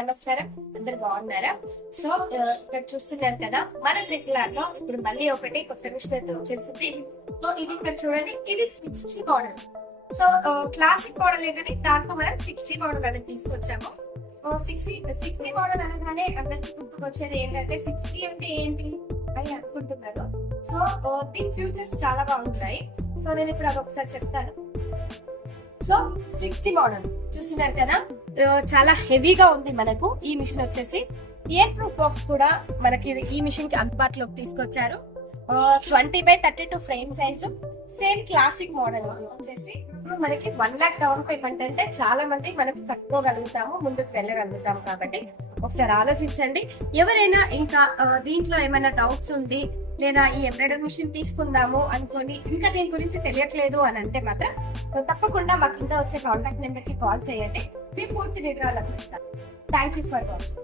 నమస్కారం. అందరు బాగున్నారా? సో ఇక్కడ చూస్తున్నారు కదా, మన రిక్లాడ్ లో ఇప్పుడు మళ్ళీ ఒకటి కొత్త మిషన్ అయితే వచ్చేసింది. సో ఇది ఇక్కడ చూడండి, ఇది 6G model. So classic model కానీ దాంట్లో మనం 6G మోడల్ అనేది తీసుకొచ్చాము. 6G మోడల్ అనగానే అందరికి గుర్తుకొచ్చేది ఏంటంటే 6G అంటే ఏంటి అని అనుకుంటున్నారు. సో దీని ఫ్యూచర్స్ చాలా బాగుంటాయి. సో నేను ఇప్పుడు అది ఒకసారి చెప్తాను. సో 6G మోడల్ చూస్తున్నారు కదా, చాలా హెవీగా ఉంది. మనకు ఈ మిషన్ వచ్చేసి ఎయిర్ ప్రూఫ్ బాక్స్ కూడా మనకి ఈ మిషన్ కి అందుబాటులోకి తీసుకొచ్చారు. 20x32 frame size, same classic model వచ్చేసి మనకి 1 lakh డౌన్ పేమెంట్ అంటే చాలా మంది మనం కట్టుకోగలుగుతాము, ముందుకు వెళ్ళగలుగుతాము. కాబట్టి ఒకసారి ఆలోచించండి. ఎవరైనా ఇంకా దీంట్లో ఏమైనా డౌట్స్ ఉండి లేదా ఈ ఎంబ్రాయిడరీ మిషన్ తీసుకుందాము అనుకోని ఇంకా దీని గురించి తెలియట్లేదు అని అంటే మాత్రం తప్పకుండా మా కింద వచ్చే కాంటాక్ట్ నెంబర్ కి కాల్ చేయండి. మేము పూర్తి వివరాలు అందిస్తాం. Thank you for watching.